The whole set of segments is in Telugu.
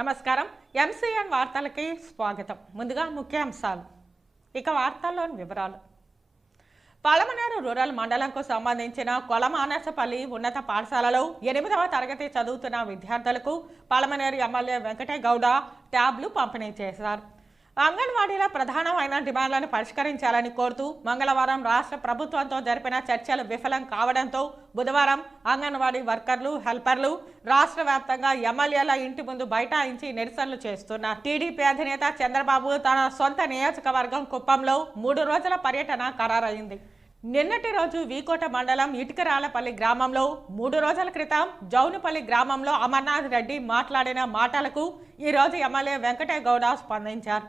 నమస్కారం ఎంసీఎన్ వార్తలకి స్వాగతం. ముందుగా ముఖ్యాంశాలు. ఇక వార్తల్లోని వివరాలు. పలమనేరు రూరల్ మండలంకు సంబంధించిన కొలమానసపల్లి ఉన్నత పాఠశాలలో 8వ తరగతి చదువుతున్న విద్యార్థులకు పలమనేరు ఎమ్మెల్యే వెంకటేగౌడ ట్యాబ్లు పంపిణీ చేశారు. అంగన్వాడీల ప్రధానమైన డిమాండ్లను పరిష్కరించాలని కోరుతూ మంగళవారం రాష్ట్ర ప్రభుత్వంతో జరిపిన చర్చలు విఫలం కావడంతో బుధవారం అంగన్వాడీ వర్కర్లు, హెల్పర్లు రాష్ట్ర వ్యాప్తంగా ఎమ్మెల్యేల ఇంటి ముందు బైఠాయించి నిరసనలు చేస్తున్నారు. టీడీపీ అధినేత చంద్రబాబు తన సొంత నియోజకవర్గం కుప్పంలో 3 రోజుల పర్యటన ఖరారైంది. నిన్నటి రోజు వీకోట మండలం ఇటుకరాలపల్లి గ్రామంలో, 3 రోజుల క్రితం జౌనుపల్లి గ్రామంలో అమర్నాథ్ రెడ్డి మాట్లాడిన మాటలకు ఈ రోజు ఎమ్మెల్యే వెంకటేగౌడ స్పందించారు.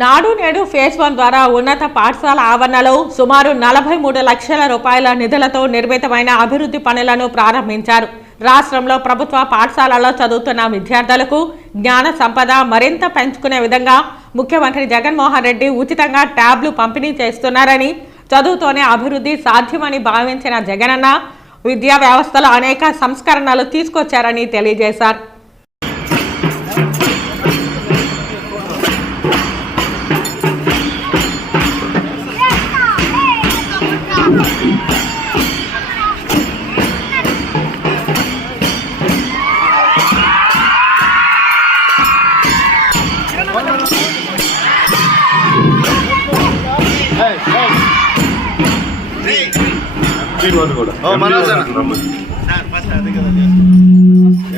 నాడు నేడు ఫేజ్ 1 ద్వారా ఉన్నత పాఠశాల ఆవరణలో సుమారు 43 లక్షల రూపాయల నిధులతో నిర్మితమైన అభివృద్ధి పనులను ప్రారంభించారు. రాష్ట్రంలో ప్రభుత్వ పాఠశాలలో చదువుతున్న విద్యార్థులకు జ్ఞాన సంపద మరింత పెంచుకునే విధంగా ముఖ్యమంత్రి జగన్మోహన్ రెడ్డి ఉచితంగా ట్యాబ్లు పంపిణీ చేస్తున్నారని, చదువుతోనే అభివృద్ధి సాధ్యమని భావించిన జగనన్న విద్యా వ్యవస్థలో అనేక సంస్కరణలు తీసుకొచ్చారని తెలియజేశారు.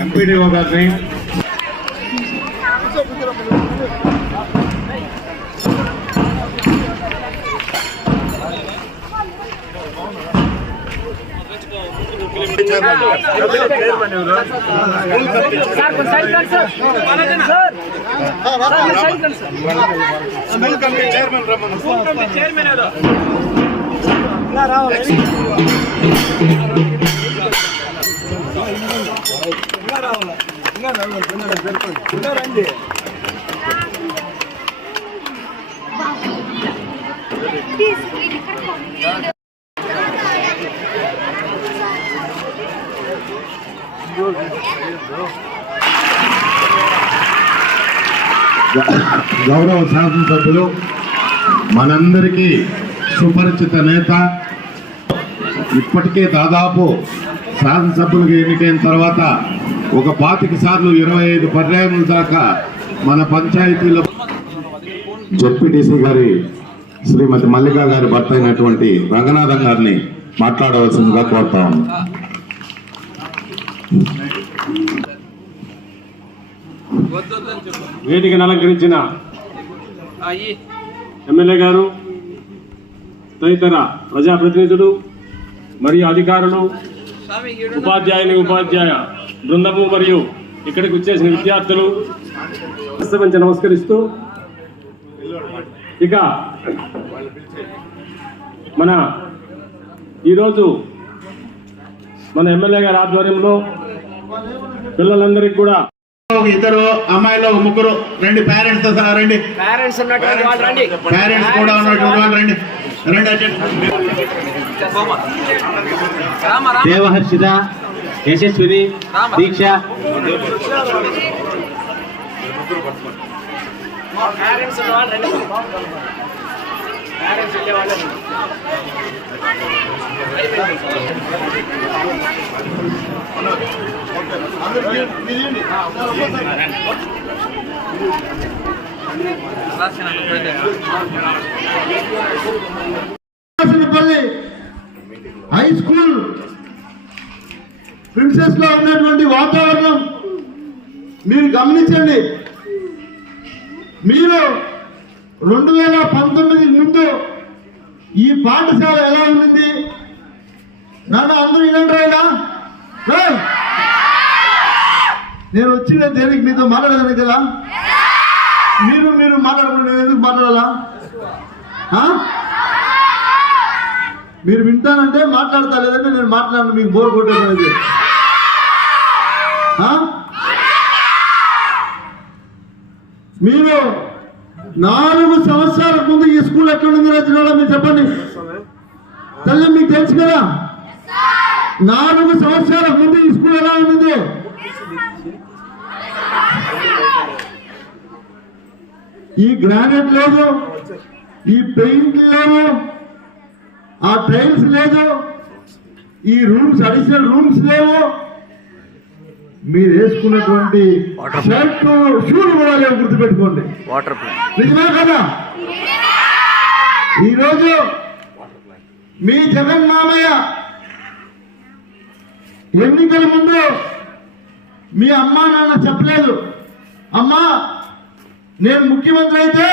ఎంపీడీఓ గారిని గౌరవ శాసనసభ్యులు, మనందరికీ సుపరిచిత నేత, ఇప్పటికే దాదాపు శాసనసభ్యులుగా ఎన్నికైన తర్వాత ఒక 25 సార్లు 25 పర్యాయముల దాకా మన పంచాయతీలో జెడ్పీటీసీ గారి శ్రీమతి మల్లికా గారి భర్త అయినటువంటి రంగనాథం గారిని మాట్లాడవలసిందిగా కోరుతా ఉన్నాం. వేదికను అలంకరించిన ఎమ్మెల్యే గారు, తదితర ప్రజాప్రతినిధులు మరియు అధికారులు, ఉపాధ్యాయ బృందము మరియు ఇక్కడికి వచ్చేసిన విద్యార్థులు నమస్కరిస్తూ, ఇక మన ఈరోజు మన ఎమ్మెల్యే గారి ఆధ్వర్యంలో పిల్లలందరికీ కూడా ఇద్దరు అమ్మాయిలో ముగ్గురు రండి, పేరెంట్స్ తో సహా రండి, పేరెంట్స్ కూడా ఉన్నటువంటి వాళ్ళు రండి. దేవహర్షిత, యశస్విని, దీక్ష, హై స్కూల్ ప్రిన్సెస్ లో ఉన్నటువంటి వాతావరణం మీరు గమనించండి. మీరు 2019 ముందు ఈ పాఠశాల ఎలా ఉంది? నన్ను అందరూ వినంటారా? నేను వచ్చిన దేనికి మీతో మాట్లాడదానికి కదా? మీరు మాట్లాడకుండా నేను ఎందుకు మాట్లాడాలా? మీరు వింటానంటే మాట్లాడతా, లేదంటే నేను మాట్లాడను. మీకు బోర్ కొట్టేది. మీరు 4 సంవత్సరాల ముందు ఈ స్కూల్ ఎట్లుంది రాజులో మీరు చెప్పండి. మీకు తెలుసు కదా 4 సంవత్సరాల ముందు ఈ స్కూల్ ఎలా ఉన్నది? ఈ గ్రానైట్ లేదు, ఈ పెయింట్ లేవు, ఆ టైల్స్ లేదు, ఈ రూమ్స్ అడిషనల్ రూమ్స్ లేవు, మీరు వేసుకున్నటువంటి షర్ట్ షూలు కూడా లేవు. గుర్తుపెట్టుకోండి. నిజమే కదా? ఈరోజు మీ జగన్ మామయ్య ఎన్నికల ముందు మీ అమ్మా నాన్న చెప్పలేదు, అమ్మా నేను ముఖ్యమంత్రి అయితే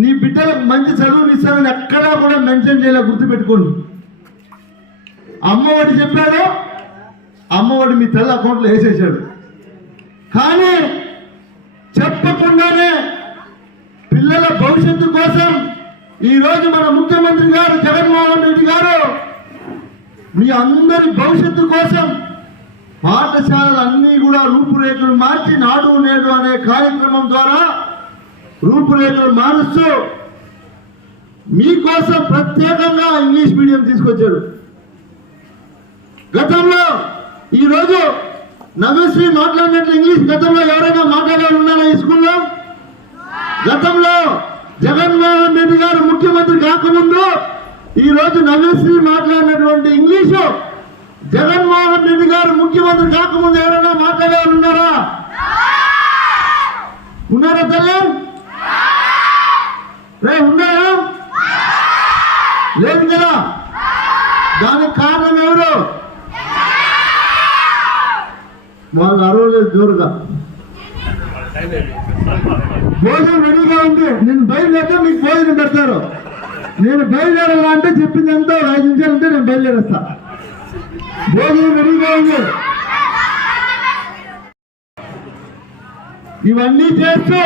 నీ బిడ్డలకు మంచి చదువులు ఇస్తానని ఎక్కడా కూడా మెన్షన్ చేయలే. గుర్తుపెట్టుకోండి. అమ్మఒడి చెప్పాడు, అమ్మఒడి మీ తల్లి అకౌంట్లో వేసేసాడు. కానీ చెప్పకుండానే పిల్లల భవిష్యత్తు కోసం ఈరోజు మన ముఖ్యమంత్రి గారు జగన్మోహన్ రెడ్డి గారు మీ అందరి భవిష్యత్తు కోసం పాఠశాలలన్నీ కూడా రూపురేఖలు మార్చి నాడు నేడు అనే కార్యక్రమం ద్వారా రూపురేఖలు మారుస్తూ మీకోసం ప్రత్యేకంగా ఇంగ్లీష్ మీడియం తీసుకొచ్చాడు. గతంలో ఈరోజు నవ్యశ్రీ మాట్లాడినట్లు ఇంగ్లీష్ గతంలో ఎవరైనా మాట్లాడారు ఉన్నారా ఈ స్కూల్లో? గతంలో జగన్మోహన్ రెడ్డి గారు ముఖ్యమంత్రి కాకముందు ఈరోజు నవ్యశ్రీ మాట్లాడినటువంటి ఇంగ్లీషు జగన్మోహన్ రెడ్డి గారు ముఖ్యమంత్రి కాకముందు ఎవరైనా మాట్లాడేవారు ఉన్నారా? ఉన్నారా తల్లి? ఉన్నారా? లేదు కదా? దానికి కారణం ఎవరు? వాళ్ళు అరవలేదు జోరుగా. భోజనం రెడీగా ఉంది, నేను బయలుదేరితే మీకు భోజనం పెడతారు. నేను బయలుదేరాలా అంటే చెప్పింది ఎంతో 5 నిమిషాలు ఉంటే నేను బయలుదేరేస్తా. భోజనం రెడీగా ఉంది. ఇవన్నీ చేస్తూ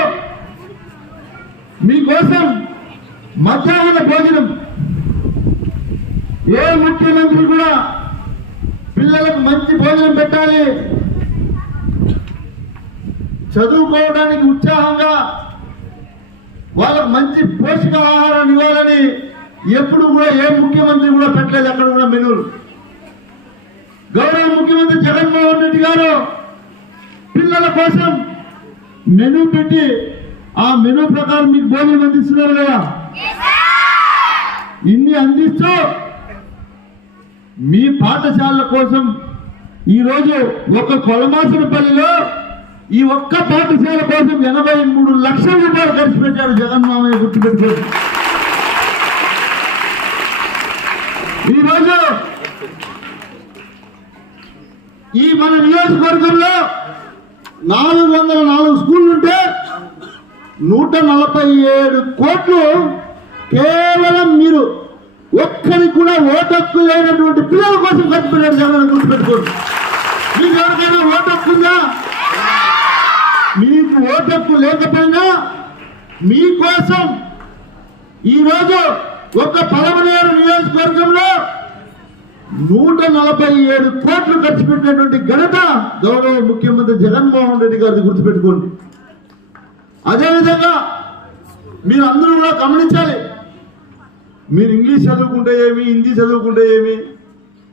మీకోసం మధ్యాహ్న భోజనం ఏ ముఖ్యమంత్రి కూడా పిల్లలకు మంచి భోజనం పెట్టాలి, చదువుకోవడానికి ఉత్సాహంగా వాళ్ళకు మంచి పోషకాహారాన్ని ఇవ్వాలని ఎప్పుడు కూడా ఏ ముఖ్యమంత్రి కూడా పెట్టలేదు అక్కడ కూడా మెనూలు. గౌరవ ముఖ్యమంత్రి జగన్మోహన్ రెడ్డి గారు పిల్లల కోసం మెనూ పెట్టి ఆ మెనూ ప్రకారం మీకు భోజనం అందిస్తున్నారు కదా. ఇన్ని అందిస్తూ మీ పాఠశాలల కోసం ఈరోజు ఒక కొలమాసనపల్లిలో ఈ ఒక్క పాఠశాల కోసం 83 లక్షల రూపాయలు ఖర్చు పెట్టాడు జగన్మామయ్య. గుర్తుపెట్టుకోండి. ఈరోజు ఈ మన నియోజకవర్గంలో 404 స్కూళ్ళు ఉంటే 147 కోట్లు కేవలం మీరు ఒక్కరికి కూడా ఓటు హక్కు లేనటువంటి పిల్లల కోసం ఖర్చు పెట్టారు జగన్. గుర్తుపెట్టుకోండి. మీకు ఎవరికైనా ఓటు హక్కు ఉందా? మీకు ఓటు హక్కు లేకపోయినా మీకోసం ఈరోజు ఒక పలమనేరు నియోజకవర్గంలో 147 కోట్లు ఖర్చు పెట్టినటువంటి ఘనత గౌరవ ముఖ్యమంత్రి జగన్మోహన్ రెడ్డి గారిని. గుర్తుపెట్టుకోండి. అదేవిధంగా మీరు అందరూ కూడా గమనించాలి. మీరు ఇంగ్లీష్ చదువుకుంటే ఏమి, హిందీ చదువుకుంటే ఏమి,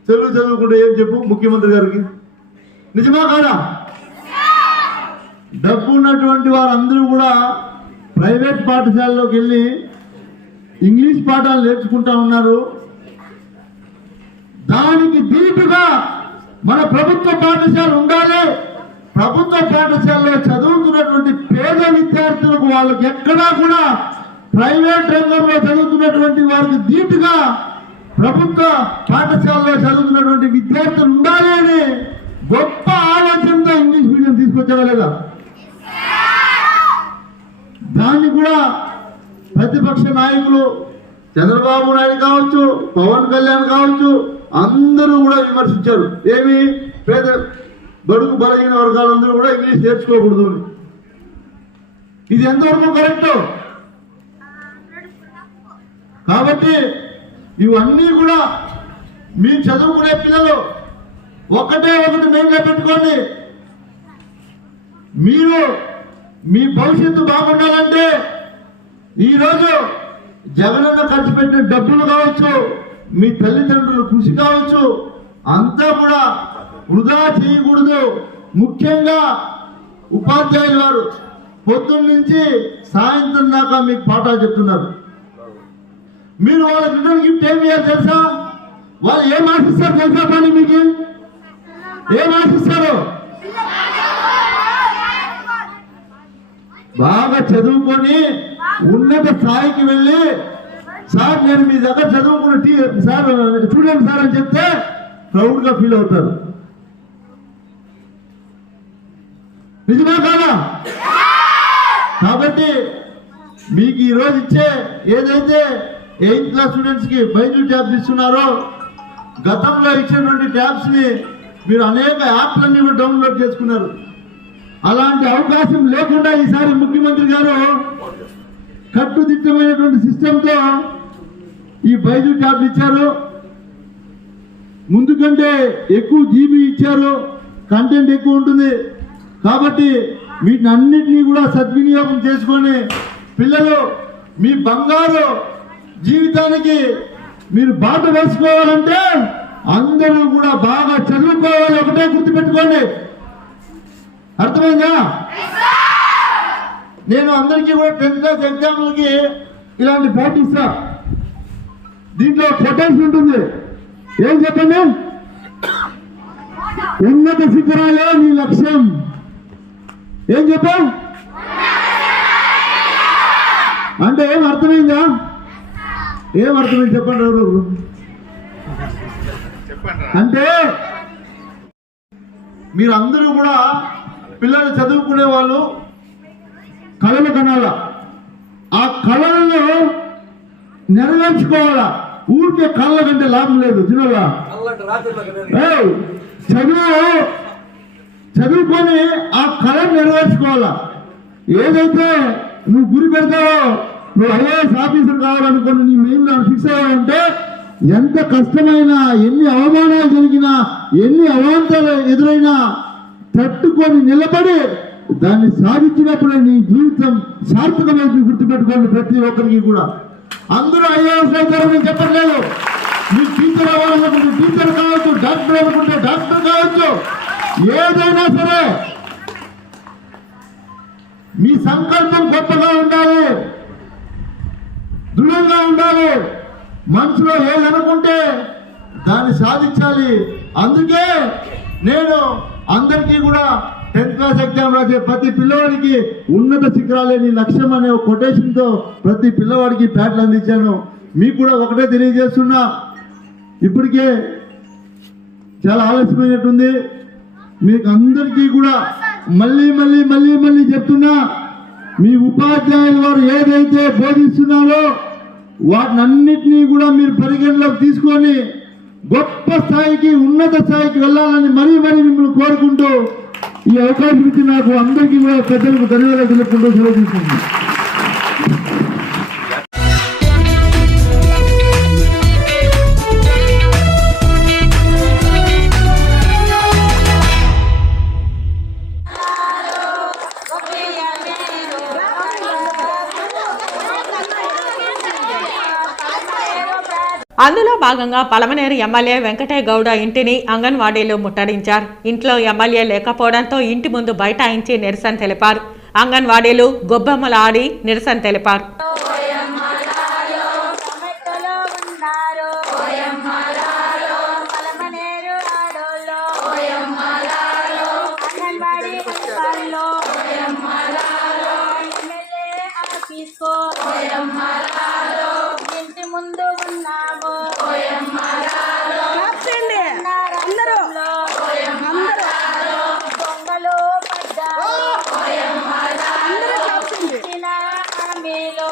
తెలుగు చదువుకుంటే ఏమి చెప్పు ముఖ్యమంత్రి గారికి. నిజమా కాదా? డబ్బు ఉన్నటువంటి వారందరూ కూడా ప్రైవేట్ పాఠశాలలోకి వెళ్ళి ఇంగ్లీష్ పాఠాలు నేర్చుకుంటా ఉన్నారు. దానికి దీటుగా మన ప్రభుత్వ పాఠశాల ఉండాలి. ప్రభుత్వ పాఠశాలలో చదువుతున్నటువంటి పేద విద్యార్థులకు వాళ్ళకి ఎక్కడా కూడా ప్రైవేట్ రంగంలో చదువుతున్నటువంటి వారికి దీటుగా ప్రభుత్వ పాఠశాలలో చదువుతున్నటువంటి విద్యార్థులు ఉండాలి అని గొప్ప ఆలోచనతో ఇంగ్లీష్ మీడియం తీసుకొచ్చారా లేదా? దాన్ని కూడా ప్రతిపక్ష నాయకులు చంద్రబాబు నాయుడు కావచ్చు, పవన్ కళ్యాణ్ కావచ్చు, అందరూ కూడా విమర్శించారు. ఏమి పేద బడుగు బలహీన వర్గాలందరూ కూడా ఇంగ్లీష్ నేర్చుకోకూడదు. ఇది ఎంతవరకు కరెక్ట్? కాబట్టి ఇవన్నీ కూడా మీ చదువుకునే పిల్లలు ఒకటి మెయిన్గా పెట్టుకోండి. మీరు మీ భవిష్యత్తు బాగుండాలంటే ఈరోజు జగనన్న ఖర్చు పెట్టిన డబ్బులు కావచ్చు, మీ తల్లిదండ్రుల కృషి కావచ్చు, అంతా కూడా వృధా చేయకూడదు. ముఖ్యంగా ఉపాధ్యాయులు వారు పొద్దున్న నుంచి సాయంత్రం దాకా మీకు పాఠాలు చెప్తున్నారు. మీరు వాళ్ళకి రిటర్న్ గిఫ్ట్ ఏం చేయాలి తెలుసా? వాళ్ళు ఏం ఆశిస్తారు తెలుసా? పని మీకు ఏం ఆశిస్తారు? బాగా చదువుకొని ఉన్నత స్థాయికి వెళ్ళి, సార్ నేను మీ దగ్గర చదువుకున్న సార్ స్టూడెంట్ సార్ అని చెప్తే ప్రౌడ్ గా ఫీల్ అవుతారు. నిజమే కాదా? కాబట్టి మీకు ఈ రోజు ఇచ్చే ఏదైతే 8th క్లాస్ స్టూడెంట్స్ కి బైజూ ట్యాబ్స్ ఇస్తున్నారో, గతంలో ఇచ్చినటువంటి ట్యాబ్స్ ని మీరు అనేక యాప్లన్నీ కూడా డౌన్లోడ్ చేసుకున్నారు. అలాంటి అవకాశం లేకుండా ఈసారి ముఖ్యమంత్రి గారు కట్టుదిట్టమైనటువంటి సిస్టంతో ఈ బైజూ ట్యాబ్లు ఇచ్చారు. ముందు కంటే ఎక్కువ జీబీ ఇచ్చారు, కంటెంట్ ఎక్కువ ఉంటుంది. కాబట్టి వీటిని అన్నిటినీ కూడా సద్వినియోగం చేసుకొని పిల్లలు మీ బంగారు జీవితానికి మీరు బాట వేసుకోవాలంటే అందరూ కూడా బాగా చదువుకోవాలి. ఒకటే గుర్తుపెట్టుకోండి, అర్థమైందా? నేను అందరికీ కూడా 10th క్లాస్ ఎగ్జామ్లకి ఇలాంటి పోటీ ఇస్తా. దీంట్లో పొటెన్స్ ఉంటుంది. ఏం చెప్పండి? ఉన్నత శిఖరాలే నీ లక్ష్యం. ఏం చెప్పావు అంటే ఏం అర్థమైందా? ఏం అర్థమైంది చెప్పండి ఎవరు? అంటే మీరందరూ కూడా పిల్లలు చదువుకునే వాళ్ళు కళలు కనాలా, ఆ కళలను నెరవేర్చుకోవాలా. ఊరికే కళ్ళ కంటే లాభం లేదు. తినలా చదువుకొని ఆ కళను నెరవేర్చుకోవాలా. ఏదైతే నువ్వు గురి పెడతావో, నువ్వు ఐఏఎస్ ఆఫీసర్ కావాలనుకుని నీ మెయిన్లో ఫిక్స్ అయ్యావంటే ఎంత కష్టమైనా, ఎన్ని అవమానాలు జరిగినా, ఎన్ని అవాంతరాలు ఎదురైనా తట్టుకొని నిలబడి దాన్ని సాధించినప్పుడే నీ జీవితం సార్థకమైంది. గుర్తుపెట్టుకోండి ప్రతి ఒక్కరికి కూడా. అందరూ ఐఏఎస్ అవుతారని చెప్పట్లేదు. మీరు టీచర్ అవ్వాలనుకుంటే టీచర్ కావచ్చు, డాక్టర్ అనుకుంటే డాక్టర్ కావచ్చు, ఏదైనా సరే మీ సంకల్పం గొప్పగా ఉండాలి, దృఢంగా ఉండాలి. మనసులో ఏదనుకుంటే దాన్ని సాధించాలి. అందుకే నేను అందరికీ కూడా 10th క్లాస్ ఎగ్జామ్ రాసే ప్రతి పిల్లవాడికి ఉన్నత శిఖరాలే నీ లక్ష్యం అనే ఒక కొటేషన్తో ప్రతి పిల్లవాడికి ప్యాడ్లు అందించాను. మీకు కూడా ఒకటే తెలియజేస్తున్నా, ఇప్పటికే చాలా ఆలస్యమైనట్టుంది. మీకు అందరికీ కూడా మళ్ళీ మళ్ళీ మళ్ళీ మళ్ళీ చెప్తున్నా, మీ ఉపాధ్యాయులు వారు ఏదైతే బోధిస్తున్నారో వాటినన్నిటినీ కూడా మీరు పరిగణలోకి తీసుకొని గొప్ప స్థాయికి, ఉన్నత స్థాయికి వెళ్ళాలని మరీ మరీ మిమ్మల్ని కోరుకుంటూ ఈ అవకాశం ఇచ్చి నాకు అందరికీ కూడా పెద్దలకు ధన్యవాదాలు తెలుపుకుంటూ సెలవు తీసుకుంటున్నాను. అందులో భాగంగా పలమనేరు ఎమ్మెల్యే వెంకటయ్య గౌడ ఇంటిని అంగన్వాడీలు ముట్టడించారు. ఇంట్లో ఎమ్మెల్యే లేకపోవడంతో ఇంటి ముందు బైఠాయించి నిరసన తెలిపారు. అంగన్వాడీలు గొబ్బెమ్మలు ఆడి నిరసన తెలిపారు. ఇంటి ముందు ఉన్నాము దొంగలు పడ్డారు హామీలో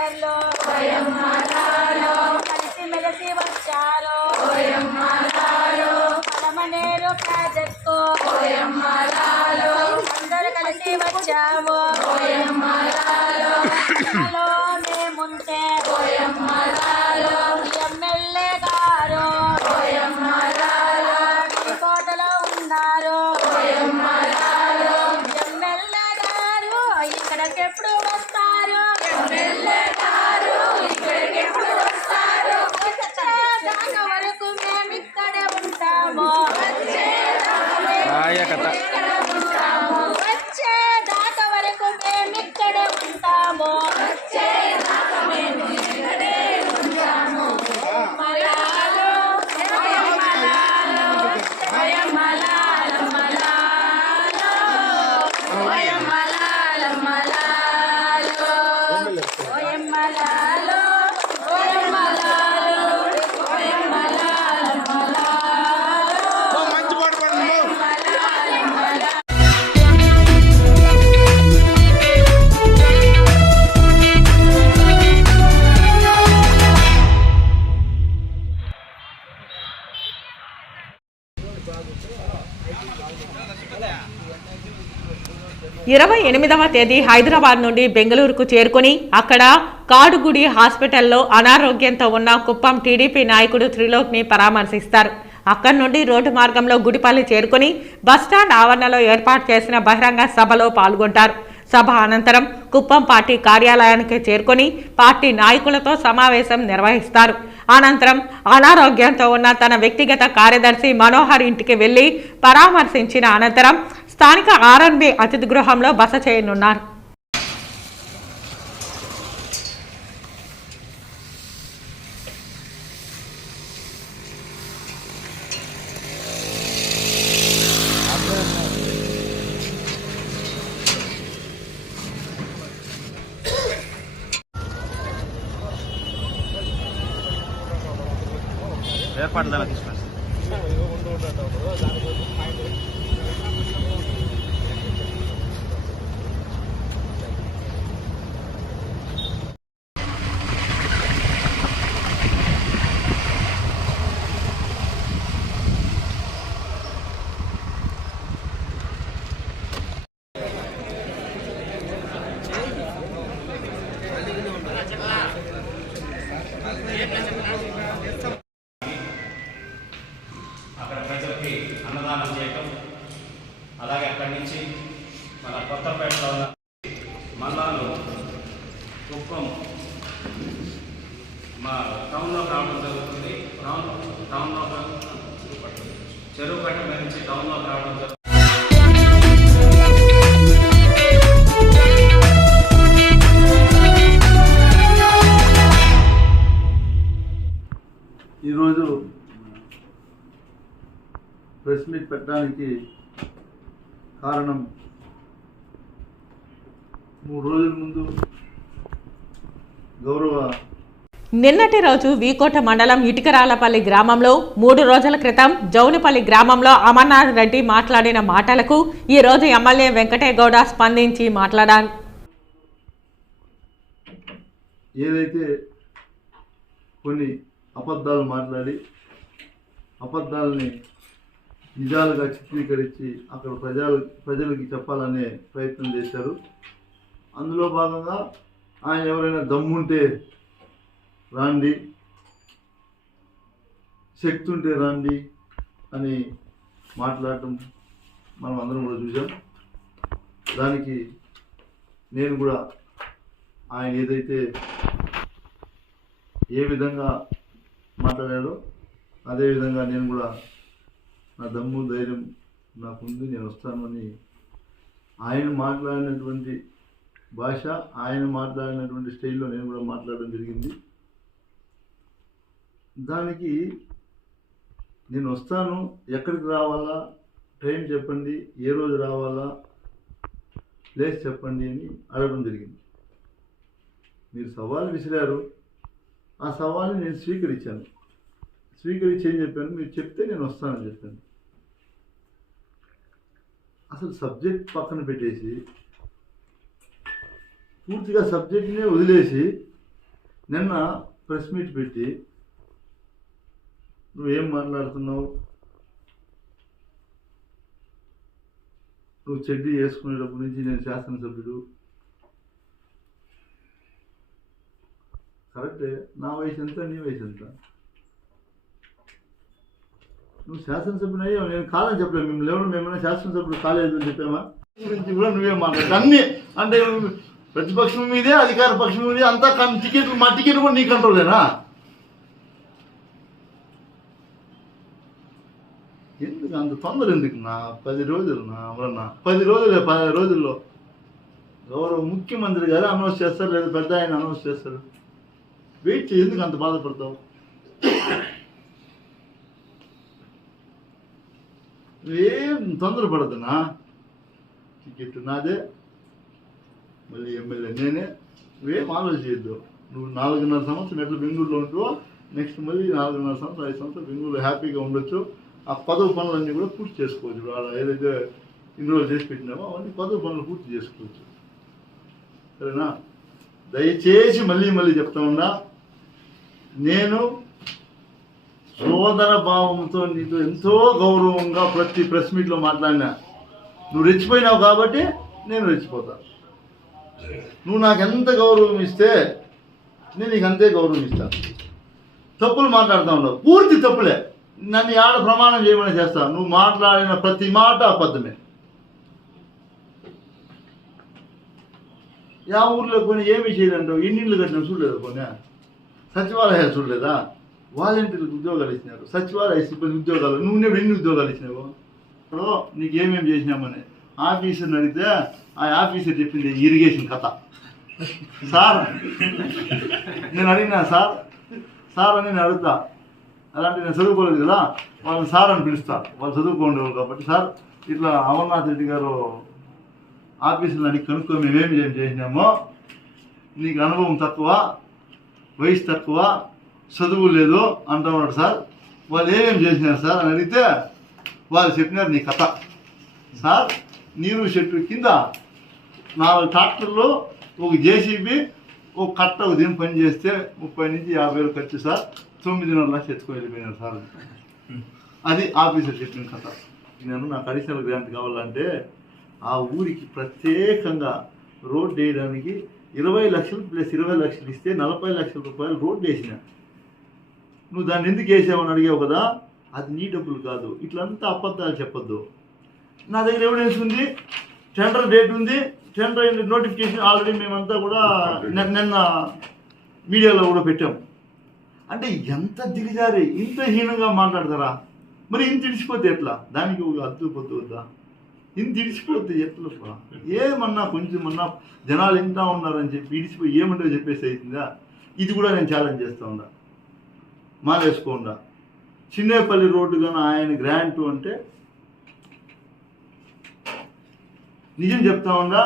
టీచర్లు కలిసి మెలిసి వచ్చారు పలమనేరు ప్రాజెక్టు అందరూ కలిసి వచ్చాము మేముంటే ఎమ్మెల్యే గారు కోటలో ఉన్నారు ఎమ్మెల్యే గారు ఇక్కడికి ఎప్పుడు వస్తారు వచ్చేదాకా వరకు మేము ఇక్కడే ఉంటాము వచ్చేదాకా వరకు మేము ఇక్కడే ఉంటాము ఇరవై 28వ తేదీ హైదరాబాద్ నుండి బెంగళూరుకు చేరుకుని అక్కడ కాడుగుడి హాస్పిటల్లో అనారోగ్యంతో ఉన్న కుప్పం టీడీపీ నాయకుడు త్రిలోక్ని పరామర్శిస్తారు. అక్కడి నుండి రోడ్డు మార్గంలో గుడిపల్లి చేరుకుని బస్టాండ్ ఆవరణలో ఏర్పాటు చేసిన బహిరంగ సభలో పాల్గొంటారు. సభ అనంతరం కుప్పం పార్టీ కార్యాలయానికి చేరుకుని పార్టీ నాయకులతో సమావేశం నిర్వహిస్తారు. అనంతరం అనారోగ్యంతో ఉన్న తన వ్యక్తిగత కార్యదర్శి మనోహర్ ఇంటికి వెళ్లి పరామర్శించిన అనంతరం స్థానిక ఆర్ఎన్బి అతిథి గృహంలో బస చేయనున్నారు. అక్కడ ప్రజలకి అన్నదానం చేయటం, అలాగే అక్కడి నుంచి మన కొత్తపేటలో ఉన్న మల్లాలు కుప్పం మా టౌన్లో రావడం జరుగుతుంది. టౌన్లో చెరువు కట్ట మీద నుంచి టౌన్లో రావడం జరుగుతుంది. ఈరోజు ప్రెస్ మీట్ పెట్టడానికి కారణం 3 రోజుల ముందు గౌరవ నిన్నటి రోజు వీకోట మండలం ఇటుకరాలపల్లి గ్రామంలో 3 రోజుల క్రితం జౌనిపల్లి గ్రామంలో అమర్నాథ్ రెడ్డి మాట్లాడిన మాటలకు ఈ రోజు ఎమ్మెల్యే వెంకటేగౌడ స్పందించి మాట్లాడారు. ఏదైతే కొన్ని అబద్ధాలు మాట్లాడి అబద్ధాలని నిజాలుగా చిత్రీకరించి అక్కడ ప్రజలకి చెప్పాలనే ప్రయత్నం చేశారు. అందులో భాగంగా ఆయన ఎవరైనా దమ్ముంటే రాండి, శక్తి ఉంటే రాండి అని మాట్లాడటం మనం అందరం కూడా చూసాం. దానికి నేను కూడా ఆయన ఏదైతే ఏ విధంగా మాట్లాడాడో అదేవిధంగా నేను కూడా నా దమ్ము ధైర్యం నాకుంది, నేను వస్తాను అని ఆయన మాట్లాడినటువంటి భాష, ఆయన మాట్లాడినటువంటి స్టైల్లో నేను కూడా మాట్లాడడం జరిగింది. దానికి నేను వస్తాను, ఎక్కడికి రావాలా, టైం చెప్పండి, ఏ రోజు రావాలా, ప్లేస్ చెప్పండి అని అడగడం జరిగింది. మీరు సవాల్ విసిరారు, ఆ సవాల్ని నేను స్వీకరించాను. స్వీకరించి ఏం చెప్పాను, మీరు చెప్తే నేను వస్తానని చెప్పాను. అసలు సబ్జెక్ట్ పక్కన పెట్టేసి పూర్తిగా సబ్జెక్ట్నే వదిలేసి నిన్న ప్రెస్ మీట్ పెట్టి నువ్వేం మాట్లాడుతున్నావు, నువ్వు చెడ్డీ వేసుకునేటప్పటి నుంచి నేను శాసనసభ్యుడు, కరెక్టే, నా వయసు ఎంత నీ వయసు ఎంత, నువ్వు శాసనసభ్యుడు అయ్యావు, నేను కాదని చెప్పలేదు, మేమేమైనా శాసనసభ్యుడు కాలేదు అని చెప్పామా? గురించి కూడా నువ్వే మాట్లాడు అన్నీ, అంటే ప్రతిపక్షం మీదే అధికార పక్షం మీదే అంతా టికెట్లు, మా టికెట్ కూడా నీ కంట్రోలేనా? ఎందుకు అంత తొందర ఎందుకు నా 10 రోజులు నా ఎవరన్నా 10 రోజుల్లో గౌరవ ముఖ్యమంత్రి గారు అనౌన్స్ చేస్తారు, లేదా పెద్ద ఆయన అనౌన్స్ చేస్తారు, వెయిట్ చేయి, ఎందుకు అంత బాధపడతావు? ఏం తొందరపడదునా, టికెట్ నాదే, మళ్ళీ ఎమ్మెల్యే నేనే, నువ్వేం ఆలోచించద్దు. నువ్వు 4.5 సంవత్సరం ఎట్లా బెంగళూరులో ఉంటువో నెక్స్ట్ మళ్ళీ 4.5 సంవత్సరం 5 సంవత్సరాలు బెంగళూరులో హ్యాపీగా ఉండొచ్చు. ఆ పదవి పనులన్నీ కూడా పూర్తి చేసుకోవచ్చు. వాళ్ళ ఏదైతే ఇన్ని రోజులు చేసి పెట్టినామో అవన్నీ పదవి పనులు పూర్తి చేసుకోవచ్చు. సరేనా? దయచేసి మళ్ళీ చెప్తా ఉన్నా, నేను సోదర భావంతో నీతో ఎంతో గౌరవంగా ప్రతి ప్రెస్ మీట్లో మాట్లాడినా. నువ్వు రెచ్చిపోయినావు కాబట్టి నేను రెచ్చిపోతా. నువ్వు నాకు ఎంత గౌరవం ఇస్తే నేను నీకు అంతే గౌరవం ఇస్తా. తప్పులు మాట్లాడుతూ ఉండవు, పూర్తి తప్పులే. నన్ను ఆడ ప్రమాణం చేయమని చేస్తా, నువ్వు మాట్లాడిన ప్రతి మాట అబద్ధమే. యా ఊర్లో కొని ఏమి చేయలేంటావు, ఇన్నిళ్ళు కట్టినా చూడలేదు, కొన్ని సచివాలయాలు చూడలేదా, వాలంటీర్లకు ఉద్యోగాలు ఇచ్చినారు, సచివాలయ సిబ్బంది ఉద్యోగాలు, నువ్వు ఎన్ని ఉద్యోగాలు ఇచ్చినావు? ఇప్పుడు నీకు ఏమేమి చేసినామని ఆఫీసర్ని అడిగితే ఆ ఆఫీసర్ చెప్పింది ఇరిగేషన్ కథ. సార్ నేను అడిగినా, సార్ అని నేను అడుగుతా, అలాంటి నేను చదువుకోలేదు కదా, వాళ్ళని సార్ అని పిలుస్తా, వాళ్ళు చదువుకోండేవాళ్ళు కాబట్టి. సార్ ఇట్లా అమర్నాథ్ రెడ్డి గారు ఆఫీసులు అని కనుక్కొని మేమేమి చేసినామో, నీకు అనుభవం తక్కువ, వయసు తక్కువ, చదువు లేదు అంటూ ఉన్నాడు సార్. వాళ్ళు ఏమేమి చేసినారు సార్ అని అడిగితే వాళ్ళు చెప్పినారు నీ కథ. సార్ నీరు చెట్టు కింద 4 ట్రాక్టర్లు, ఒక జేసీబీ, ఒక కట్ట ఉదయం పని చేస్తే 30 నుంచి 50 వేలు ఖర్చు సార్, 9.5 లక్షలు ఎత్తుకొని వెళ్ళిపోయినారు సార్. అది ఆఫీసర్ చెప్పిన కథ. నేను నాకు అడిషనల్ గ్రాంట్ కావాలంటే ఆ ఊరికి ప్రత్యేకంగా రోడ్డు వేయడానికి 20 లక్షలు ప్లస్ 20 లక్షలు ఇస్తే 40 లక్షల రూపాయలు రోడ్డు వేసిన. నువ్వు దాన్ని ఎందుకు వేసావని అడిగావు కదా, అది నీ డబ్బులు కాదు. ఇట్లంతా అబద్ధాలు చెప్పొద్దు. నా దగ్గర ఎవిడెన్స్ ఉంది, టెండర్ డేట్ ఉంది, టెండర్ నోటిఫికేషన్ ఆల్రెడీ మేమంతా కూడా నిన్న మీడియాలో కూడా పెట్టాం. అంటే ఎంత దిగజారి, ఇంత హీనంగా మాట్లాడతారా? మరి ఇంత ఇడిచిపోతే ఎట్లా? దానికి ఒక అద్దు పొద్దు వద్దా? ఇంత ఇడిచిపోతే ఎట్లా? ఏమన్నా కొంచెమన్నా జనాలు ఎంత ఉన్నారని చెప్పి ఇడిచిపోయి ఏమంటే చెప్పేసి అవుతుందా? ఇది కూడా నేను ఛాలెంజ్ చేస్తూ ఉన్నా, మానేసుకోండా. చిన్నేపల్లి రోడ్డు కానీ ఆయన గ్రాంటు అంటే నిజం చెప్తా ఉన్నా,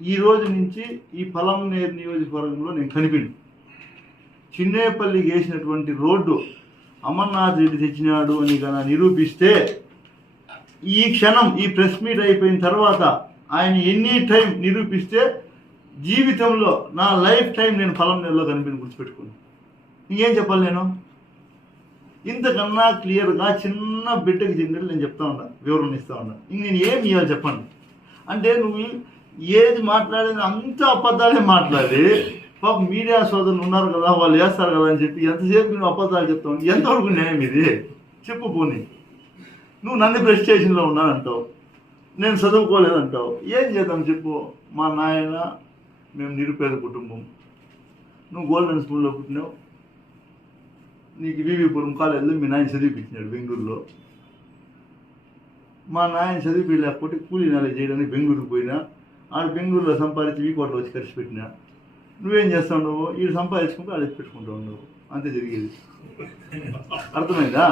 ఈ రోజు నుంచి ఈ పలంనేరు నియోజకవర్గంలో నేను కనిపిండు. చిన్నేపల్లికి వేసినటువంటి రోడ్డు అమర్నాథ్ రెడ్డి తెచ్చినాడు అని కానీ నిరూపిస్తే, ఈ క్షణం ఈ ప్రెస్ మీట్ అయిపోయిన తర్వాత ఆయన ఎనీ టైం నిరూపిస్తే, జీవితంలో నా లైఫ్ టైం నేను పలంనేరులో కనిపించి గుర్తుపెట్టుకుని ఇంకేం చెప్పాలి? నేను ఇంతకన్నా క్లియర్గా చిన్న బిడ్డకి చెందినట్టు నేను చెప్తా ఉన్నా, వివరణ ఇస్తా ఉన్నా. ఇంక నేను ఏం ఇవ్వాలి చెప్పండి? అంటే నువ్వు ఏది మాట్లాడిన అంత అబద్ధాలే మాట్లాడి, పాప మీడియా సోదరులు ఉన్నారు కదా, వాళ్ళు వేస్తారు కదా అని చెప్పి ఎంతసేపు నువ్వు అబద్ధాలు చెప్తావు? ఎంతవరకు న్యాయం ఇది చెప్పు. పోనీ నువ్వు నన్ను ప్రెస్ స్టేషన్లో ఉన్నానంటావు, నేను చదువుకోలేదంటావు, ఏం చేద్దాం చెప్పు? మా నాయన మేము నిరుపేద కుటుంబం, నువ్వు గోల్డెన్ స్కూల్లో పుట్టినావు, నీకు వివిపురం కాలేజీలో మీ నాయన చదివిపించినాడు బెంగళూరులో. మా నాయన చదివి లేకపోతే కూలీ నెల చేయడానికి బెంగళూరుకు పోయినా, ఆడ బెంగళూరులో సంపాదించి వీకోట్లో వచ్చి ఖర్చు పెట్టినా. నువ్వేం చేస్తా ఉండవు? వీడు సంపాదించుకుంటూ ఆడ పెట్టుకుంటూ ఉండవు, అంతే జరిగేది. అర్థమైందా?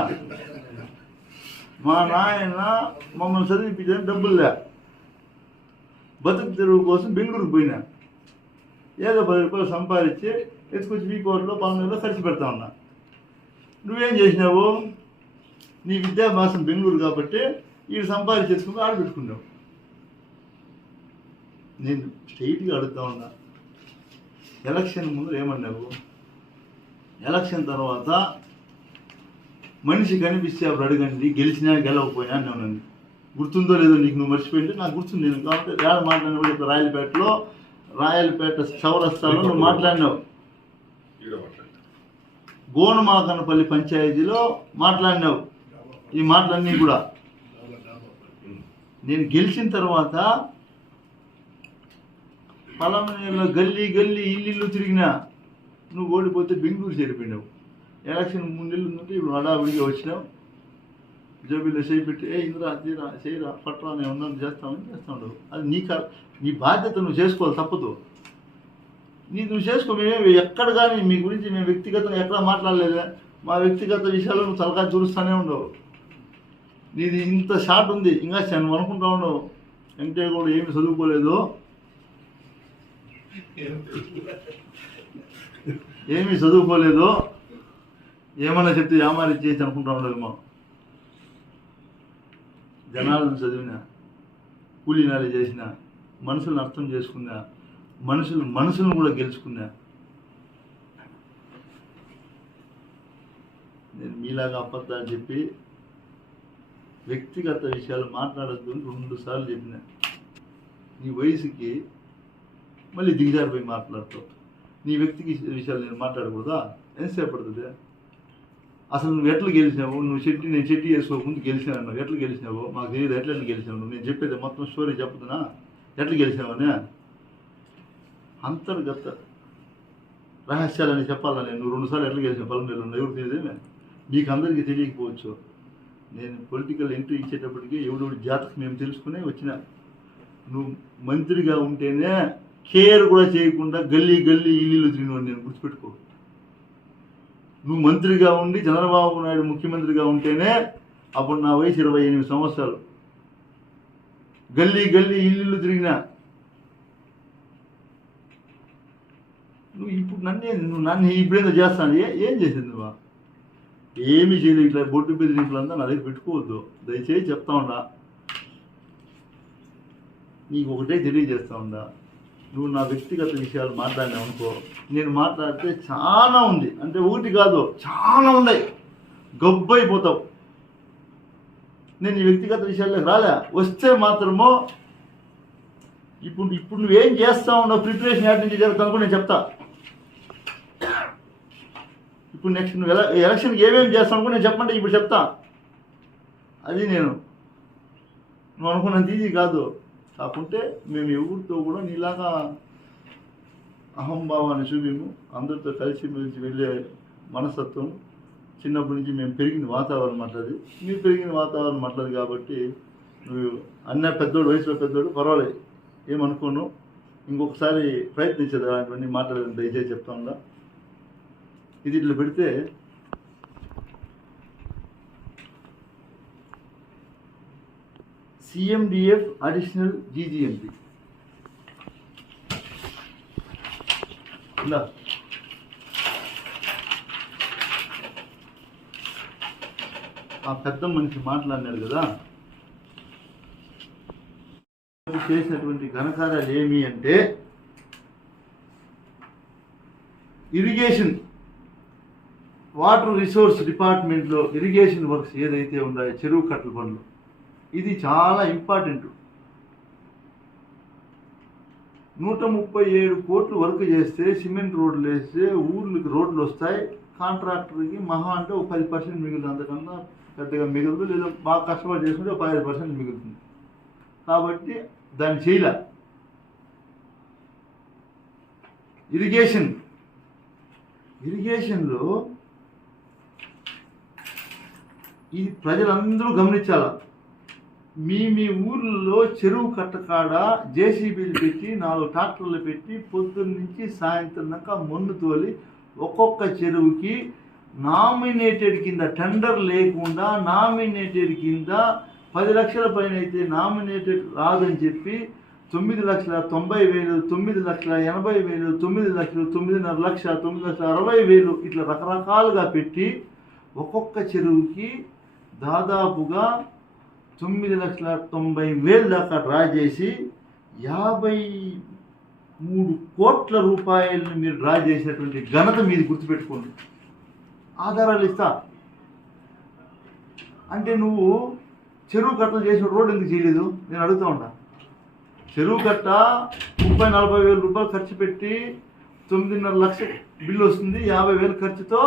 మా నాయన మమ్మల్ని చదివిపించడానికి డబ్బులు లే, బతుకు తెరువు కోసం బెంగళూరుకు పోయినా, ఏదో 10 రూపాయలు సంపాదించి ఎత్తుకొచ్చి వీకోట్లో 12 ఖర్చు పెడతా ఉన్నా. నువ్వేం చేసినావు? నీ విద్యాభ్యాసం బెంగళూరు కాబట్టి వీడు సంపాదించి తెచ్చుకుంటూ ఆడబెట్టుకున్నావు. నేను స్ట్రైట్గా అడుగుతా ఉన్నా, ఎలక్షన్ ముందు ఏమన్నావు? ఎలక్షన్ తర్వాత మనిషి కనిపిస్తే అప్పుడు అడగండి, గెలిచినా గెలవకపోయినా అన్నాను. గుర్తుందో లేదో నీకు, నువ్వు మర్చిపోయింటే నాకు గుర్తుంది. నేను కాబట్టి ఏడ మాట్లాడినప్పుడు ఇప్పుడు రాయలపేట చౌరస్తాలో నువ్వు మాట్లాడినావు, గోనుమాకనపల్లి పంచాయతీలో మాట్లాడినావు. ఈ మాటలన్నీ కూడా నేను గెలిచిన తర్వాత పలమనేలో గల్లీ ఇల్లు తిరిగినా. నువ్వు ఓడిపోతే బెంగళూరు చేరిపోయినావు. ఎలక్షన్ 3 నెలలు ఉందంటే ఇప్పుడు హడావిడిగా వచ్చినావు. జోబీలో చేయి పెట్టి ఇంద్రా తీరా చేయరా పట్రా నేను ఉన్నాను చేస్తా ఉండవు. అది నీ బాధ్యత నువ్వు చేసుకోవాలి, తప్పదు. నువ్వు చేసుకో. మేమే ఎక్కడ కానీ మీ గురించి మేము వ్యక్తిగతంగా ఎక్కడ మాట్లాడలేదా? మా వ్యక్తిగత విషయాలు నువ్వు తలకాయ చూరుస్తూనే ఉండవు. నీది ఇంత షార్ట్ ఉంది, ఇంకా నువ్వు అనుకుంటా ఉండవు అంటే కూడా ఏమి చదువుకోలేదు, ఏమన్నా చెప్తే యామారి చేసి అనుకుంటా ఉండేమో. జనాలను చదివినా, కూలీ నాలి చేసిన, మనుషులను అర్థం చేసుకున్నా, మనుషులను కూడా గెలుచుకున్నా. నేను మీలాగా అబద్ధాలు చెప్పి వ్యక్తిగత విషయాలు మాట్లాడద్దు 2 సార్లు చెప్పిన. నీ వయసుకి మళ్ళీ దిగజారిపోయి మాట్లాడతావు. నీ వ్యక్తికి విషయాలు నేను మాట్లాడకూడదా? ఎంతసేపు పడుతుంది? అసలు నువ్వు ఎట్లా గెలిచినావు? నేను చెట్టి వేసుకోకముందు గెలిచినావు. ఎట్లా గెలిచినావు మాకు తెలియదు. ఎట్లా గెలిచినావు? నేను చెప్పేది మొత్తం స్టోరీ చెప్తున్నా. ఎట్లా గెలిచినావని అంతర్గత రహస్యాలని చెప్పాలని నువ్వు 2 సార్లు ఎట్లా గెలిచినావు పలమనేరులో ఎవరు తెలియదేమే? మీకు అందరికీ తెలియకపోవచ్చు. నేను పొలిటికల్ ఎంట్రీ ఇచ్చేటప్పటికి ఎవడెవడి జాతకం మేము తెలుసుకునే వచ్చినా. నువ్వు మంత్రిగా ఉంటేనే కేర్ కూడా చేయకుండా గల్లీ ఇల్లు తిరిగినవాడు. నేను గుర్తుపెట్టుకో. నువ్వు మంత్రిగా ఉండి చంద్రబాబు నాయుడు ముఖ్యమంత్రిగా ఉంటేనే అప్పుడు నా వయసు 28 సంవత్సరాలు. గల్లీ ఇల్లు తిరిగినా. నువ్వు నన్ను ఇప్పుడేందో చేస్తాను. ఏం చేసింది నువ్వు? ఏమీ చేయలేదు. ఇట్లా బొట్టు బెదిరింపులంతా నా దగ్గర పెట్టుకోవద్దు దయచేసి చెప్తా ఉండా. నీకు ఒకటే తెలియజేస్తా ఉండా, నువ్వు నా వ్యక్తిగత విషయాలు మాట్లాడినావు అనుకో, నేను మాట్లాడితే చాలా ఉంది, అంటే ఒకటి కాదు చాలా ఉన్నాయి, గబ్బైపోతావు. నేను ఈ వ్యక్తిగత విషయాల్లోకి రాలే. వస్తే మాత్రమో ఇప్పుడు నువ్వేం చేస్తా ఉన్నావు, ప్రిపరేషన్ యాడ్ నుంచి జరుగుతాను నేను చెప్తా. ఇప్పుడు నెక్స్ట్ నువ్వు ఎలక్షన్కి ఏమేమి చేస్తావు నేను చెప్పంటే ఇప్పుడు చెప్తా. అది నువ్వు అనుకున్నంత ఈజీ కాదు. కాకుంటే మేము ఎవరితో కూడా నీలాగా అహంభావాన్ని చూపిము. అందరితో కలిసిమెలిసి వెళ్ళే మనస్తత్వం చిన్నప్పటి నుంచి మేము పెరిగిన వాతావరణం అట్లది. మీరు పెరిగిన వాతావరణం అట్లది కాబట్టి నువ్వు అన్న పెద్దోడు, వయసులో పెద్దోడు, పర్వాలేదు, ఏమనుకోను. ఇంకొకసారి ప్రయత్నించేది అలాంటివన్నీ మాట్లాడేది దయచేసి చెప్తా ఉందా. ఇది ఇట్లా పెడితే CMDF అడిషనల్ GGMP ఇలా ఆ పెద్ద మనిషి మాట్లాడినాడు కదా, చేసినటువంటి ఘనకార్యాలు ఏమి అంటే ఇరిగేషన్ వాటర్ రిసోర్స్ డిపార్ట్మెంట్లో ఇరిగేషన్ వర్క్స్ ఏదైతే ఉన్నాయో చెరువు కట్టల పనులు, ఇది చాలా ఇంపార్టెంట్. 137 కోట్లు వర్క్ చేస్తే సిమెంట్ రోడ్లు వేస్తే ఊర్లకి రోడ్లు వస్తాయి. కాంట్రాక్టర్కి మహా అంటే ఒక 10% మిగులుతుంది, అంతకన్నా పెద్దగా మిగులుతుంది. లేదా బాగా కష్టపడి చేసుకుంటే ఒక 15% మిగులుతుంది. కాబట్టి దాన్ని చేయలే. ఇరిగేషన్లో ఇది ప్రజలందరూ గమనించాల. మీ ఊర్లో చెరువు కట్టకాడ JCBలు పెట్టి 4 ట్రాక్టర్లు పెట్టి పొద్దున్న నుంచి సాయంత్రం దాకా మన్ను తోలి ఒక్కొక్క చెరువుకి నామినేటెడ్ కింద, టెండర్ లేకుండా నామినేటెడ్ కింద 10 లక్షల పైన అయితే నామినేటెడ్ రాదని చెప్పి 9,90,000, 9,80,000, 9 లక్షలు, 9.5 లక్ష, 9,60,000 ఇట్లా రకరకాలుగా పెట్టి ఒక్కొక్క చెరువుకి దాదాపుగా 9,90,000 దాకా డ్రా చేసి 50 3 కోట్ల రూపాయలను మీరు డ్రా చేసినటువంటి ఘనత మీది గుర్తుపెట్టుకోండి. ఆధారాలు ఇస్తా. అంటే నువ్వు చెరువు కట్టలు చేసిన రోడ్డు ఎందుకు చేయలేదు నేను అడుగుతూ ఉన్నా. చెరువు కట్ట 30-40 వేల రూపాయలు ఖర్చు పెట్టి 9.5 లక్షలు బిల్లు వస్తుంది. 50,000 ఖర్చుతో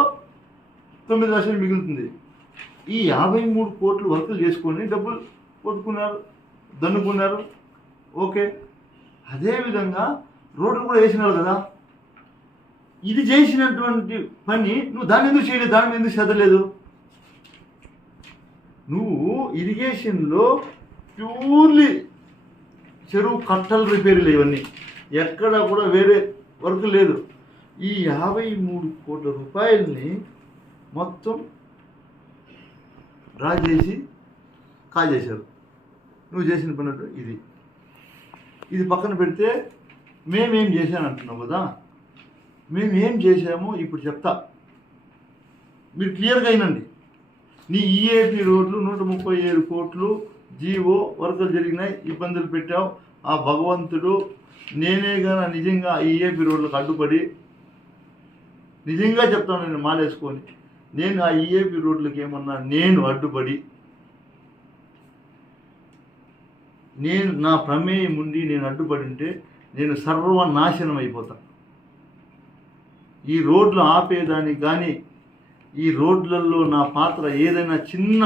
9 లక్షలు మిగులుతుంది. ఈ 53 కోట్లు వర్కులు చేసుకొని డబ్బులు కొట్టుకున్నారు, దన్నుకున్నారు. ఓకే, అదేవిధంగా రోడ్లు కూడా వేసినారు కదా. ఇది చేసినటువంటి పని నువ్వు దాన్ని ఎందుకు చేయలేదు, దాని మీద ఎందుకు చదవలేదు? నువ్వు ఇరిగేషన్లో ప్యూర్లీ చెరువు కట్టలు రిపేర్లు ఇవన్నీ, ఎక్కడ కూడా వేరే వర్క్ లేదు. ఈ 53 కోట్ల రూపాయలని మొత్తం డ్రా చేసి కాజేశారు. నువ్వు చేసిన పని ఇది పక్కన పెడితే మేమేం చేశాను అంటున్నావు కదా. మేము ఏం చేసామో ఇప్పుడు చెప్తా, మీరు క్లియర్గా అయినండి. నీ ఈఏపీ రోడ్లు 137 కోట్లు జీవో వర్కులు జరిగినాయి, ఇబ్బందులు పెట్టావు. ఆ భగవంతుడు నేనే కానీ నిజంగా ఈఏపీ రోడ్లకు అడ్డుపడి, నిజంగా చెప్తాను నేను మాలేసుకొని, నేను ఆ ఈఏపీ రోడ్లకు ఏమన్నా నేను అడ్డుపడి నా ప్రమేయం ఉండి నేను అడ్డుపడి ఉంటే నేను సర్వనాశనం అయిపోతా. ఈ రోడ్లు ఆపేదానికి కానీ ఈ రోడ్లలో నా పాత్ర ఏదైనా చిన్న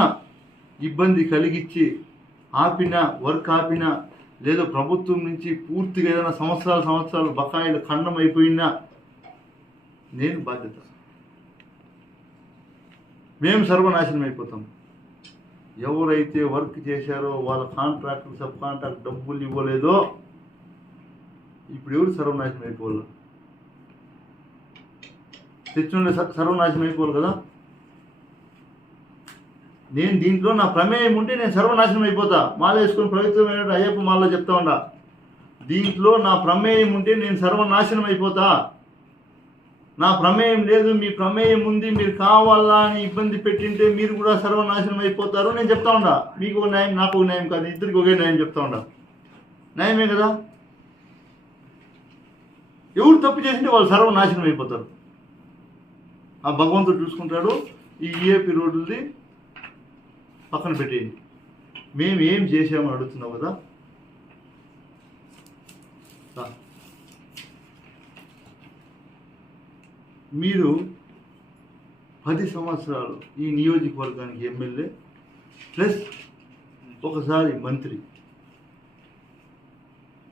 ఇబ్బంది కలిగించి ఆపినా, వర్క్ ఆపినా, లేదా ప్రభుత్వం నుంచి పూర్తిగా ఏదైనా సంవత్సరాలు బకాయిలు ఖండం అయిపోయినా నేను బాధ్యత. మేము సర్వనాశనం అయిపోతాం. ఎవరైతే వర్క్ చేశారో వాళ్ళ కాంట్రాక్ట్, సబ్ కాంట్రాక్ట్ డబ్బులు ఇవ్వలేదో ఇప్పుడు ఎవరు సర్వనాశనం అయిపోవాలి? తెచ్చుండే సర్వనాశనం అయిపోవాలి కదా. నేను దీంట్లో నా ప్రమేయం ఉంటే నేను సర్వనాశనం అయిపోతా. మాల వేసుకొని పవిత్రమైన అయ్యప్ప మాలలో చెప్తా ఉండా. దీంట్లో నా ప్రమేయం ఉంటే నేను సర్వనాశనం అయిపోతా. నా ప్రమేయం లేదు, మీ ప్రమేయం ఉంది, మీరు కావాలా అని ఇబ్బంది పెట్టింటే మీరు కూడా సర్వనాశనం అయిపోతారు నేను చెప్తా ఉండా. మీకు ఒక న్యాయం, నాకు ఒక న్యాయం కాదు, ఇద్దరికి ఒకే న్యాయం చెప్తా ఉండా. న్యాయమే కదా. ఎవరు తప్పు చేసింటే వాళ్ళు సర్వనాశనం అయిపోతారు. ఆ భగవంతుడు చూసుకుంటాడు. ఈ ఈఏపీ రోడ్లది పక్కన పెట్టేయండి. మేము ఏం చేసామని అడుగుతున్నావు కదా. మీరు 10 సంవత్సరాలు ఈ నియోజకవర్గానికి ఎమ్మెల్యే ప్లస్ ఒకసారి మంత్రి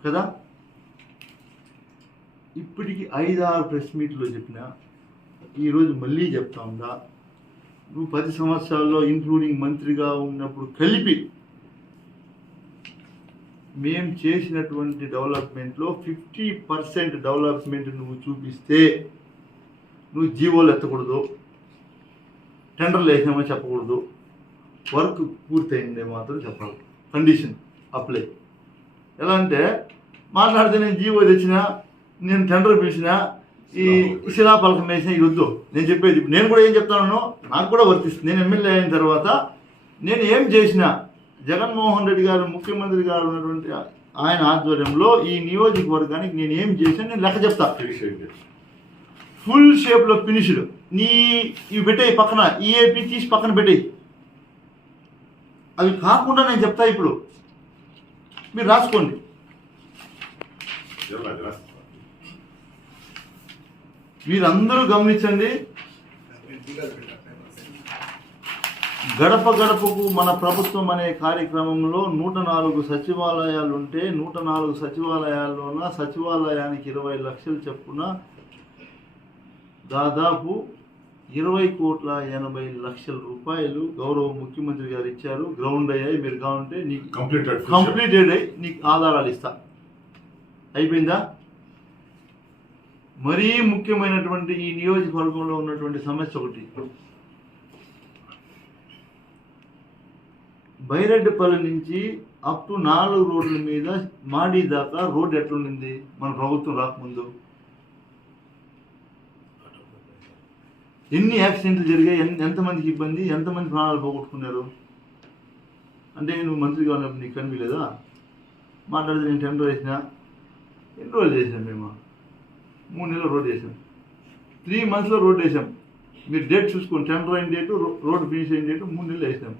కదా. ఇప్పటికి 5-6 ప్రెస్ మీట్లో చెప్పినా, ఈరోజు మళ్ళీ చెప్తా ఉందా, నువ్వు 10 సంవత్సరాల్లో ఇంక్లూడింగ్ మంత్రిగా ఉన్నప్పుడు కలిపి మేము చేసినటువంటి డెవలప్మెంట్లో 50% డెవలప్మెంట్ నువ్వు చూపిస్తే నువ్వు జీవోలు ఎత్తకూడదు, టెండర్లు వేసినామని చెప్పకూడదు, వర్క్ పూర్తయిందే మాత్రం చెప్పాలి. Condition apply. ఎలా అంటే మాట్లాడితే నేను జీవో తెచ్చినా, నేను టెండర్ పిలిచినా, ఈ శిలాపలకం వేసినా ఇది వద్దు. నేను చెప్పేది నేను కూడా ఏం చెప్తాను, నాకు కూడా వర్తిస్తుంది. నేను ఎమ్మెల్యే అయిన తర్వాత నేను ఏం చేసినా, జగన్మోహన్ రెడ్డి గారు ముఖ్యమంత్రి గారు ఉన్నటువంటి ఆయన ఆధ్వర్యంలో ఈ నియోజకవర్గానికి నేను ఏం చేశాను నేను లెక్క చెప్తా. ఫుల్ షేప్లో ఫినిష్డ్. ఇవి పెట్టాయి పక్కన, ఈఏపీ తీసి పక్కన పెట్టాయి. అవి కాకుండా నేను చెప్తా. ఇప్పుడు మీరు రాసుకోండి. మీరందరూ గమనించండి. గడప గడపకు మన ప్రభుత్వం అనే కార్యక్రమంలో 104 సచివాలయాలు ఉంటే 104 సచివాలయాల్లోన సచివాలయానికి 20 లక్షలు చొప్పున దాదాపు 20,80,00,000 రూపాయలు గౌరవ ముఖ్యమంత్రి గారు ఇచ్చారు. గ్రౌండ్ అయ్యాయి. మీరు కావాలంటే నీకు కంప్లీటెడ్ అయ్యి నీకు ఆధారాలు ఇస్తా. అయిపోయిందా? మరీ ముఖ్యమైనటువంటి ఈ నియోజకవర్గంలో ఉన్నటువంటి సమస్య ఒకటి, బైరెడ్డిపల్లి నుంచి అప్ టు 4 రోడ్ల మీద మాడి దాకా రోడ్డు ఎట్లుండింది మన ప్రభుత్వం రాకముందు? ఎన్ని యాక్సిడెంట్లు జరిగాయి, ఎంతమందికి ఇబ్బంది, ఎంతమంది ప్రాణాలు పోగొట్టుకున్నారు? అంటే నువ్వు మంత్రిగా ఉన్నప్పుడు నీకు కనిపించలేదా? మాట్లాడితే నేను టెండర్ వేసిన, ఎన్ని రోజులు చేసాం మేము? 3 నెలలు రోడ్ వేసాం. 3 monthsలో రోడ్ వేసాం. మీరు డేట్ చూసుకోండి, టెండర్ అయిన డేటు, రోడ్డు ఫినిష్ అయిన డేటు 3 నెలలు వేసాం.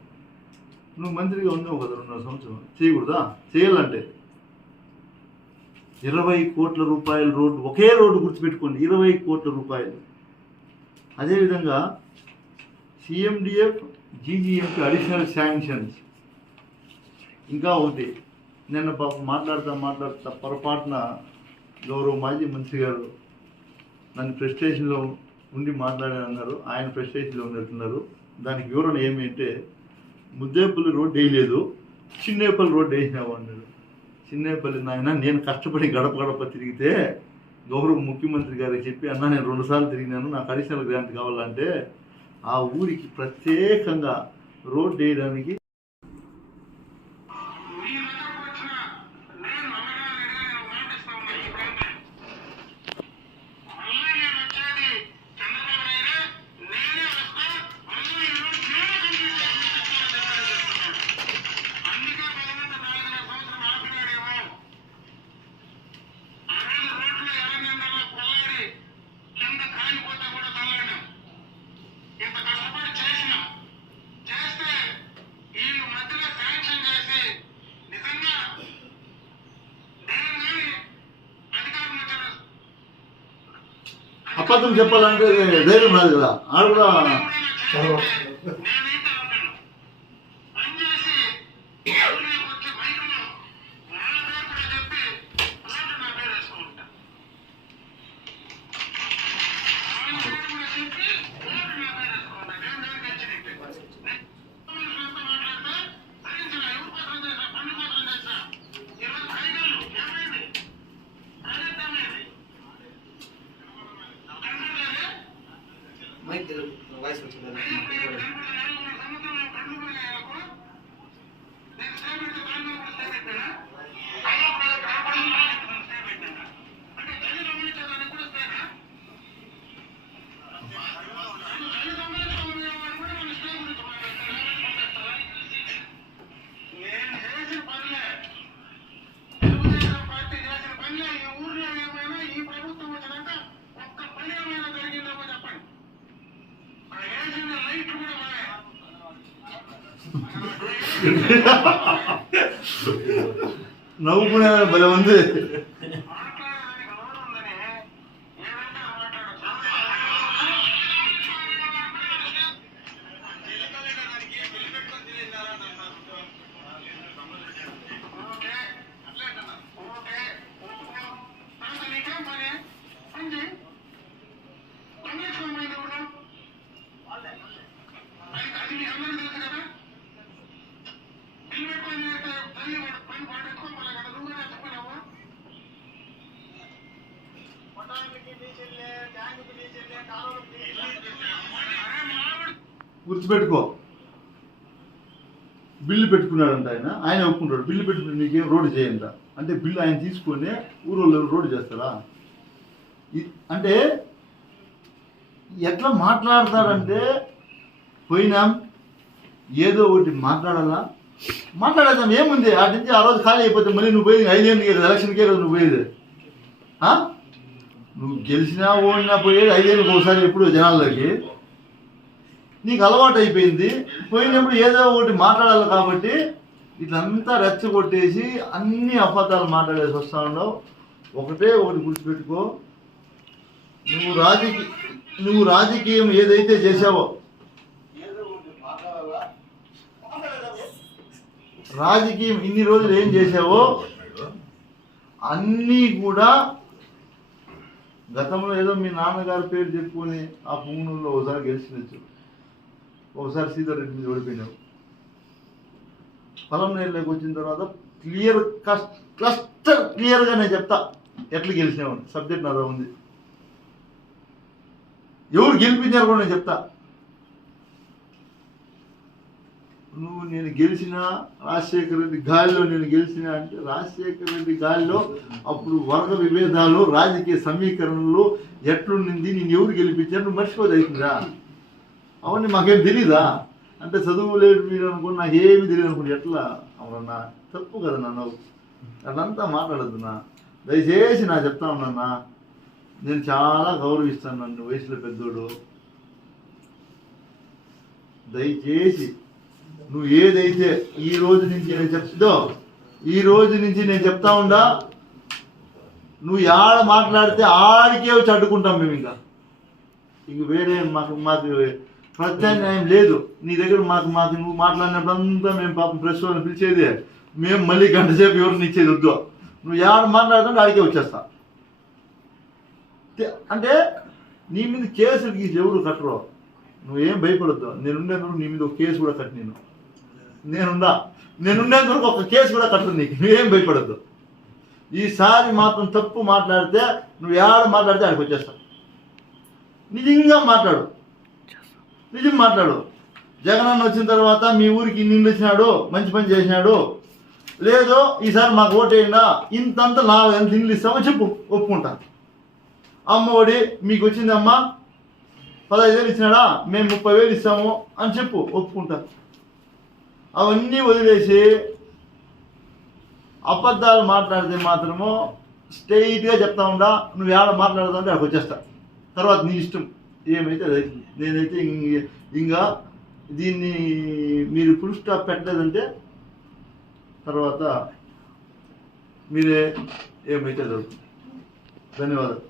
నువ్వు మంత్రిగా ఉన్నావు కదా 2.5 సంవత్సరం, చేయకూడదా? చేయాలంటే 20 కోట్ల రూపాయల రోడ్డు, ఒకే రోడ్డు గుర్తుపెట్టుకోండి, 20 కోట్ల రూపాయలు. అదేవిధంగా సిఎండిఎఫ్ జీజీఎంకి అడిషనల్ శాంక్షన్స్. ఇంకా ఒకటి, నిన్న మాట్లాడుతా పొరపాటున గౌరవ మాజీ మంత్రి గారు నన్ను ప్రెస్టేషన్లో ఉండి మాట్లాడారన్నారు. ఆయన ప్రెస్టేషన్లో ఉన్నట్టున్నారు. దానికి వివరణ ఏమి అంటే, ముద్దేపల్లి రోడ్డు వేయలేదు, చిన్నేపల్లి రోడ్డు వేసినావు అన్నాడు. చిన్నేపల్లి నాయన, నేను కష్టపడి గడప గడప తిరిగితే గౌరవ ముఖ్యమంత్రి గారికి చెప్పి, అన్న నేను 2 సార్లు తిరిగినాను, నాకు అడిషనల్ గ్రాంట్ కావాలంటే ఆ ఊరికి ప్రత్యేకంగా రోడ్డు వేయడానికి అబద్ధం చెప్పాలంటే ధైర్యం రాదు కదా. ఆడ కూడా వాయిస్ వచ్చింది. నవ్వుకునే భలే ఉంది. గుర్తుపెట్టుకో, బిల్లు పెట్టుకున్నాడంట ఆయన ఒప్పుకుంటాడు. బిల్లు పెట్టుకుని నీకేం రోడ్డు చేయంట అంటే బిల్లు ఆయన తీసుకొని ఊరోళ్ళు రోడ్డు చేస్తారా? అంటే ఎట్లా మాట్లాడతాడంటే, పోయినాం ఏదో ఒకటి మాట్లాడేద్దాం ఏముంది, అటు నుంచి ఆ రోజు ఖాళీ అయిపోతే మళ్ళీ నువ్వు పోయేది 5 ఏళ్ళకే కదా, ఎలక్షన్కే కదా నువ్వు పోయేది. నువ్వు గెలిచినా ఓడినా పోయేది 5 ఏళ్ళకి ఒకసారి ఎప్పుడు జనాల్లోకి. నీకు అలవాటు అయిపోయింది. పోయినప్పుడు ఏదో ఒకటి మాట్లాడాలి కాబట్టి ఇట్లంతా రెచ్చగొట్టేసి అన్ని అబద్ధాలు మాట్లాడేసి వస్తా ఉన్నావు. ఒకటే ఒకటి గుర్తుపెట్టుకో, నువ్వు రాజకీయం ఏదైతే చేసావో, రాజకీయం ఇన్ని రోజులు ఏం చేసావో అన్నీ కూడా గతంలో ఏదో మీ నాన్నగారి పేరు చెప్పుకొని ఆ పుంగనూరులో ఒకసారి గెలిచినచ్చు, ఒకసారి సీతారెడ్డి మీద ఓడిపోయినావు. పొలంనేరులోకి వచ్చిన తర్వాత క్లస్టర్ క్లియర్గా నేను చెప్తా ఎట్లా గెలిచినావు. సబ్జెక్ట్ నాదో ఉంది, ఎవరు గెలిపించారు కూడా నేను చెప్తా. నువ్వు నేను గెలిచిన రాజశేఖర రెడ్డి గాలిలో నేను గెలిచిన అంటే, రాజశేఖర రెడ్డి గాలిలో అప్పుడు వర్గ విభేదాలు, రాజకీయ సమీకరణలు ఎట్లుండింది, నేను ఎవరు గెలిపించారు నువ్వు మర్చిపోదు అవుతుందా? అవన్నీ మాకేం తెలీదా? అంటే చదువు లేదు మీరు అనుకుని నాకేమి తెలియదు అనుకుంటే ఎట్లా? అవునన్నా తప్పు కదా నన్ను అట్లంతా మాట్లాడద్దునా. దయచేసి నా చెప్తా ఉన్నా, నేను చాలా గౌరవిస్తాను నన్ను, వయసులో పెద్దోడు. దయచేసి నువ్వు ఏదైతే ఈ రోజు నుంచి నేను చెప్తా ఉండా, నువ్వు ఆడ మాట్లాడితే ఆడికే వచ్చి అడ్డుకుంటాం మేము. ఇంక వేరే మాకు ప్రత్యామ్నాయం లేదు నీ దగ్గర. మాకు నువ్వు మాట్లాడినప్పుడంతా మేము పాపం ప్రెస్ వాళ్ళని పిలిచేది, మేము మళ్ళీ గంట సేపు ఎవరిని ఇచ్చేది వద్దు. నువ్వు ఆడ మాట్లాడుతుంటే ఆడికే వచ్చేస్తా. అంటే నీ మీద కేసులు గీసి ఎవరు కట్టరు, నువ్వేం భయపడద్దు. నేనుండేందుకు నీ మీద ఒక కేసు కూడా కట్టి నేనుండేందుకు ఒక కేసు కూడా కట్టదు నీకు, నువ్వేం భయపడద్దు. ఈసారి మాత్రం తప్పు మాట్లాడితే నువ్వు ఏడ మాట్లాడితే ఆడికి వచ్చేస్తా. నిజంగా మాట్లాడు, నిజం మాట్లాడు. జగనన్న వచ్చిన తర్వాత మీ ఊరికి ఇన్ని వచ్చినాడు, మంచి పని చేసినాడు, లేదో ఈసారి మాకు ఓటేయండా, ఇంతంతా 4 ఇల్లు ఇస్తామని చెప్పు, ఒప్పుకుంటా. అమ్మఒడి మీకు వచ్చిందమ్మా 15,000 ఇచ్చినాడా, మేము 30,000 ఇస్తాము అని చెప్పు, ఒప్పుకుంటా. అవన్నీ వదిలేసి అబద్ధాలు మాట్లాడితే మాత్రము స్ట్రైట్గా చెప్తా ఉండా, నువ్వు ఏడ మాట్లాడుతా అంటే అక్కడికి వచ్చేస్తా. తర్వాత నీ ఇష్టం ఏమైతే అది. నేనైతే ఇంకా దీన్ని మీరు ఫుల్ స్టాప్ పెట్టలేదంటే తర్వాత మీరే ఏమైతే జరుగుతుంది. ధన్యవాదాలు.